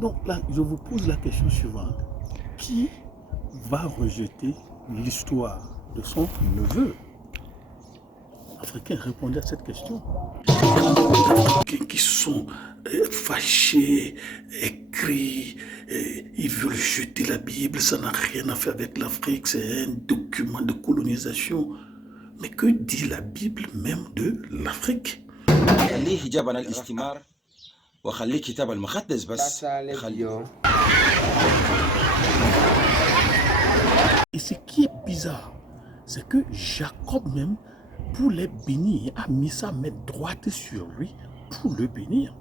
Donc là, je vous pose la question suivante. Qui va rejeter l'histoire de son neveu africain? Répondez à cette question. Qui sont fâchés, écrits, ils veulent jeter la Bible, ça n'a rien à faire avec l'Afrique, c'est un document de colonisation. Mais que dit la Bible même de l'Afrique? Et ce qui est bizarre, c'est que Jacob même, pour les bénir, a mis sa main droite sur lui pour le bénir.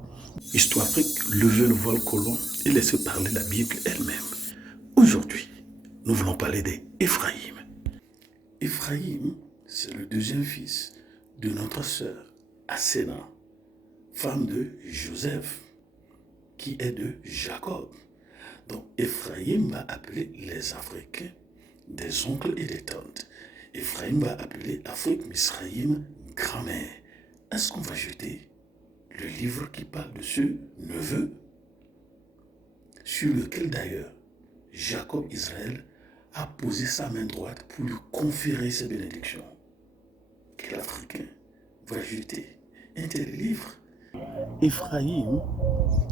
Histoire Afrique, levez le voile colon et laissez parler la Bible elle-même. Aujourd'hui, nous voulons parler d'Éphraïm. Éphraïm, c'est le deuxième fils de notre sœur Asséna, femme de Joseph, qui est de Jacob. Donc Éphraïm va appeler les Africains des oncles et des tantes. Éphraïm va appeler Afrique Misraïm grand-mère. Est-ce qu'on va jeter le livre qui parle de ce neveu, sur lequel d'ailleurs Jacob Israël a posé sa main droite pour lui conférer ses bénédictions? Quel Africain va jeter un tel livre? Éphraïm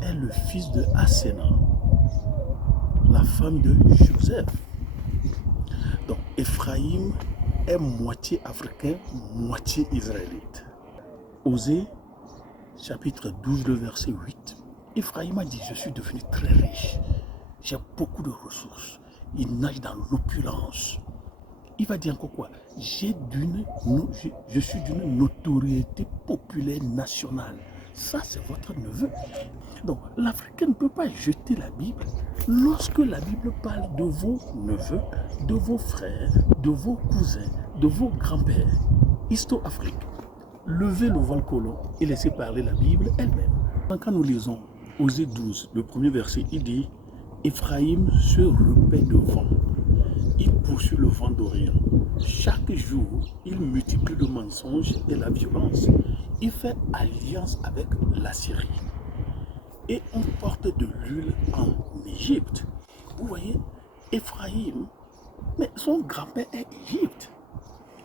est le fils de Asséna, la femme de Joseph. Donc Éphraïm est moitié africain, moitié israélite. Osée, chapitre 12, le verset 8. Éphraïm a dit, je suis devenu très riche, j'ai beaucoup de ressources, il nage dans l'opulence. Il va dire encore quoi? Je suis d'une notoriété populaire nationale. Ça, c'est votre neveu. Donc, l'Africain ne peut pas jeter la Bible lorsque la Bible parle de vos neveux, de vos frères, de vos cousins, de vos grands-pères. Histo-Afrique, levez le voile colon et laissez parler la Bible elle-même. Quand nous lisons Osée 12, le premier verset, il dit « Éphraïm se repaît de vent. Il poursuit le vent d'Orient. Chaque jour, il multiplie le mensonge et la violence. Il fait alliance avec la Syrie. Et on porte de l'huile en Égypte. » Vous voyez, Éphraïm, mais son grand-père est Égypte.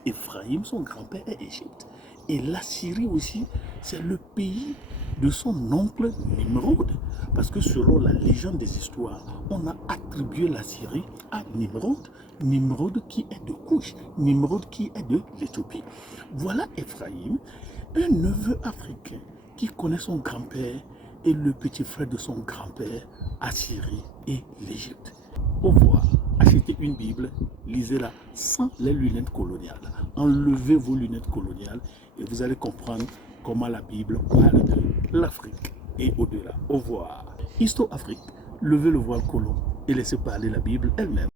Éphraïm, son grand-père est Égypte. Et la Syrie aussi, c'est le pays de son oncle Nimrod. Parce que selon la légende des histoires, on a attribué la Syrie à Nimrod. Nimrod qui est de Couche, Nimrod qui est de l'Éthiopie. Voilà Éphraïm, un neveu africain qui connaît son grand-père et le petit frère de son grand-père, Assyrie et l'Égypte. Au revoir. Achetez une Bible, lisez-la sans les lunettes coloniales. Enlevez vos lunettes coloniales et vous allez comprendre comment la Bible parle de l'Afrique et au-delà. Au revoir. Histo-Afrique, levez le voile colon et laissez parler la Bible elle-même.